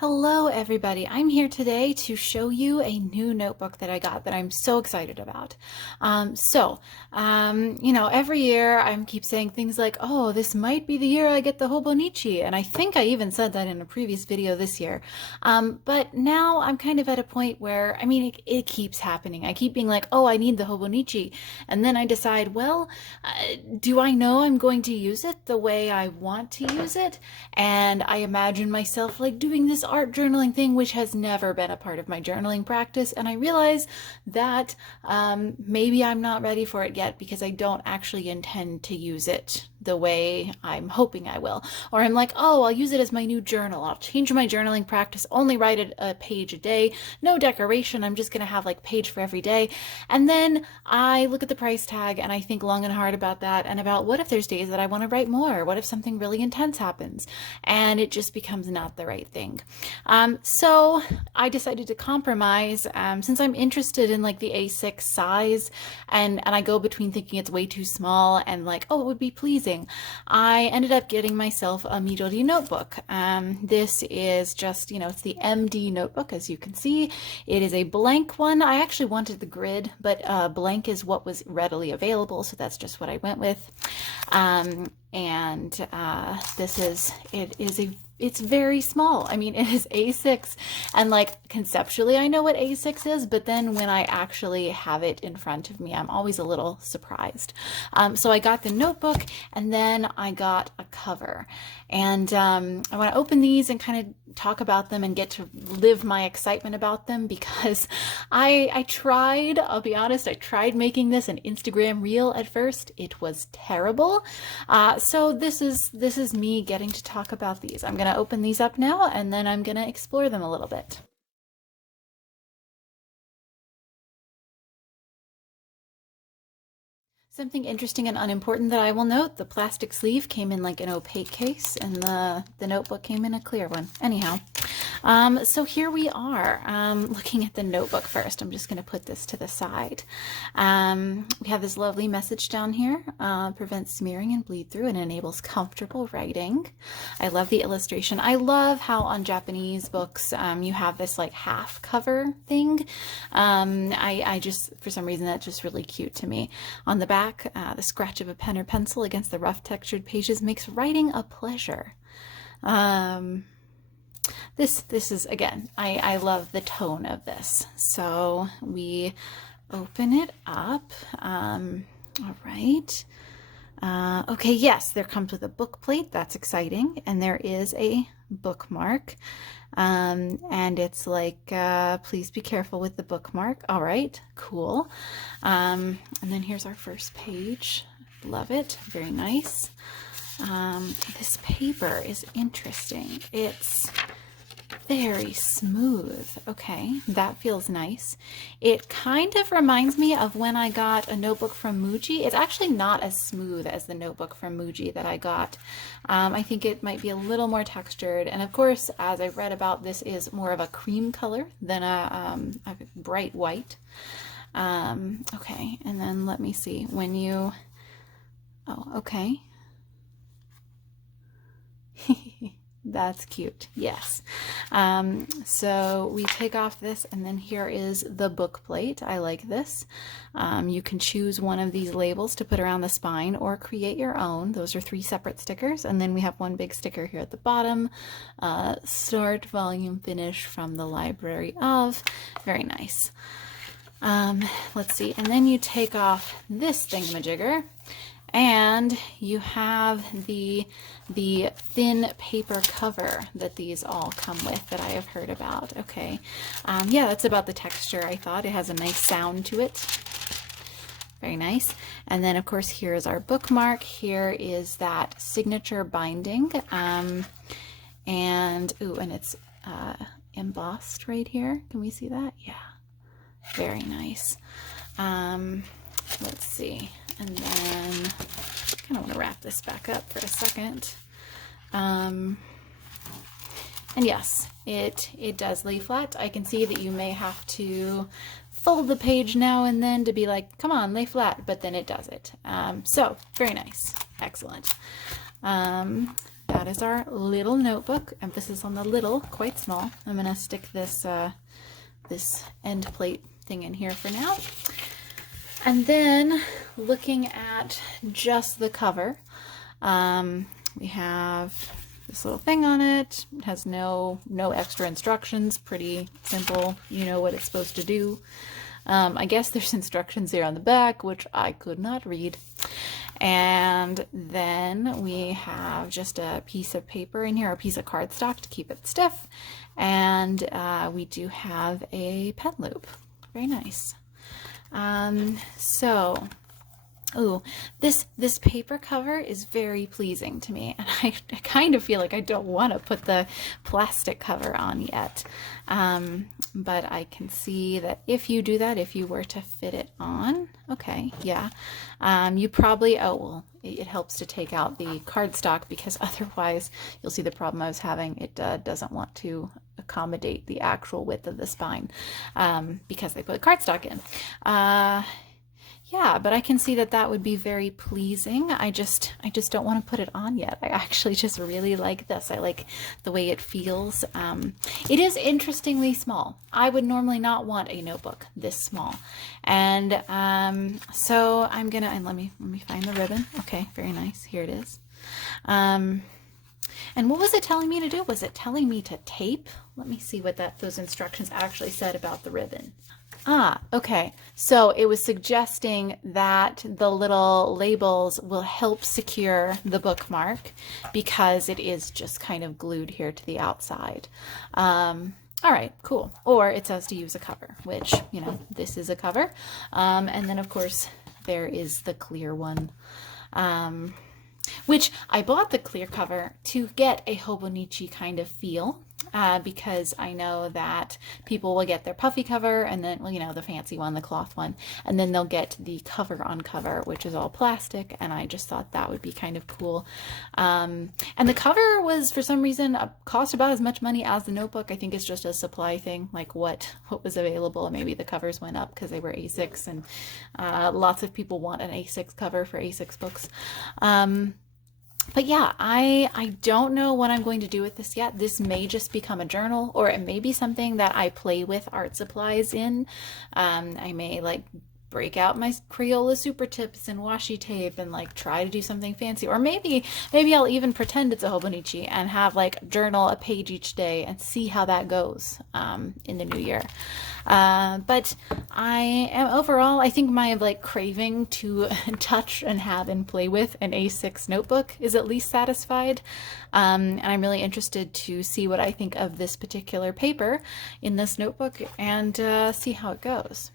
Hello everybody, I'm here today to show you a new notebook that I got that I'm so excited about. Every year I keep saying things like, oh, this might be the year I get the Hobonichi, and I think I even said that in a previous video this year. But now I'm kind of at a point where, it keeps happening. I keep being like, oh, I need the Hobonichi, and then I decide, well, do I know I'm going to use it the way I want to use it? And I imagine myself like doing this art journaling thing, which has never been a part of my journaling practice. And I realize that maybe I'm not ready for it yet because I don't actually intend to use it the way I'm hoping I will. Or I'm like, oh, I'll use it as my new journal. I'll change my journaling practice, only write a page a day, no decoration. I'm just going to have like page for every day. And then I look at the price tag and I think long and hard about that and about what if there's days that I want to write more? What if something really intense happens? And it just becomes not the right thing. So I decided to compromise since I'm interested in like the A6 size and I go between thinking it's way too small and like, oh, it would be pleasing. I ended up getting myself a Midori notebook. This is just, it's the MD notebook, as you can see. It is a blank one. I actually wanted the grid, but blank is what was readily available, so that's just what I went with. It's very small. It is A6 and like conceptually I know what A6 is, but then when I actually have it in front of me, I'm always a little surprised. So I got the notebook and then I got a cover. And I want to open these and kind of talk about them and get to live my excitement about them because I tried, I'll be honest, I tried making this an Instagram reel at first. It was terrible. So this is me getting to talk about these. I'm going to open these up now and then I'm going to explore them a little bit. Something interesting and unimportant that I will note, the plastic sleeve came in like an opaque case and the notebook came in a clear one. Anyhow, so here we are looking at the notebook first. I'm just going to put this to the side. We have this lovely message down here, prevents smearing and bleed through and enables comfortable writing. I love the illustration. I love how on Japanese books you have this like half cover thing. I just, for some reason, that's just really cute to me. On the back, the scratch of a pen or pencil against the rough textured pages makes writing a pleasure. This is, again, I love the tone of this. So we open it up. All right. Okay, yes, there comes with a book plate. That's exciting. And there is a bookmark. And it's like, please be careful with the bookmark. All right, cool. And then here's our first page. Love it. Very nice. This paper is interesting. It's very smooth. Okay, that feels nice. It kind of reminds me of when I got a notebook from Muji. It's actually not as smooth as the notebook from Muji that I got. I think it might be a little more textured. And of course, as I've read about, this is more of a cream color than a bright white. Okay, and then let me see. When you... Oh, okay. That's cute. Yes. So we take off this and then here is the book plate. I like this. You can choose one of these labels to put around the spine or create your own. Those are 3 separate stickers. And then we have one big sticker here at the bottom. Start, volume, finish from the library of. Very nice. Let's see. And then you take off this thingamajigger. And you have the thin paper cover that these all come with that I have heard about. Okay. Yeah, that's about the texture, I thought. It has a nice sound to it. Very nice. And then, of course, here is our bookmark. Here is that signature binding. And it's embossed right here. Can we see that? Yeah. Very nice. Let's see. And then I kind of want to wrap this back up for a second. And yes, it does lay flat. I can see that you may have to fold the page now and then to be like, come on, lay flat, but then it does it. So very nice. Excellent. That that is our little notebook. Emphasis on the little, quite small. I'm gonna stick this this end plate thing in here for now. And then looking at just the cover, we have this little thing on it. It has no extra instructions, pretty simple. You know what it's supposed to do. I guess there's instructions here on the back, which I could not read. And then we have just a piece of paper in here, a piece of cardstock to keep it stiff. And we do have a pen loop. Very nice. Ooh, this paper cover is very pleasing to me, and I kind of feel like I don't want to put the plastic cover on yet. But I can see that if you do that, if you were to fit it on, okay, yeah, you probably, oh, well, it helps to take out the cardstock, because otherwise you'll see the problem I was having. It doesn't want to accommodate the actual width of the spine, because they put cardstock in. Yeah, but I can see that that would be very pleasing. I just don't want to put it on yet. I actually just really like this. I like the way it feels. It is interestingly small. I would normally not want a notebook this small. And so I'm gonna, and let me find the ribbon. Okay, very nice. Here it is. And what was it telling me to do? Was it telling me to tape? Let me see what those instructions actually said about the ribbon. Ah, okay. So it was suggesting that the little labels will help secure the bookmark because it is just kind of glued here to the outside. All right, cool. Or it says to use a cover, which, you know, this is a cover. And then of course there is the clear one. Which I bought the clear cover to get a Hobonichi kind of feel, because I know that people will get their puffy cover and then, well, you know, the fancy one, the cloth one, and then they'll get the cover on cover, which is all plastic, and I just thought that would be kind of cool. And the cover was, for some reason, cost about as much money as the notebook. I think it's just a supply thing, like what was available. Maybe the covers went up because they were A6, and lots of people want an A6 cover for A6 books. But yeah, I don't know what I'm going to do with this yet. This may just become a journal, or it may be something that I play with art supplies in. I may like break out my Crayola super tips and washi tape and like try to do something fancy, or maybe I'll even pretend it's a Hobonichi and have like journal a page each day and see how that goes in the new year. But I am overall, I think my like craving to touch and have and play with an A6 notebook is at least satisfied. And I'm really interested to see what I think of this particular paper in this notebook and see how it goes.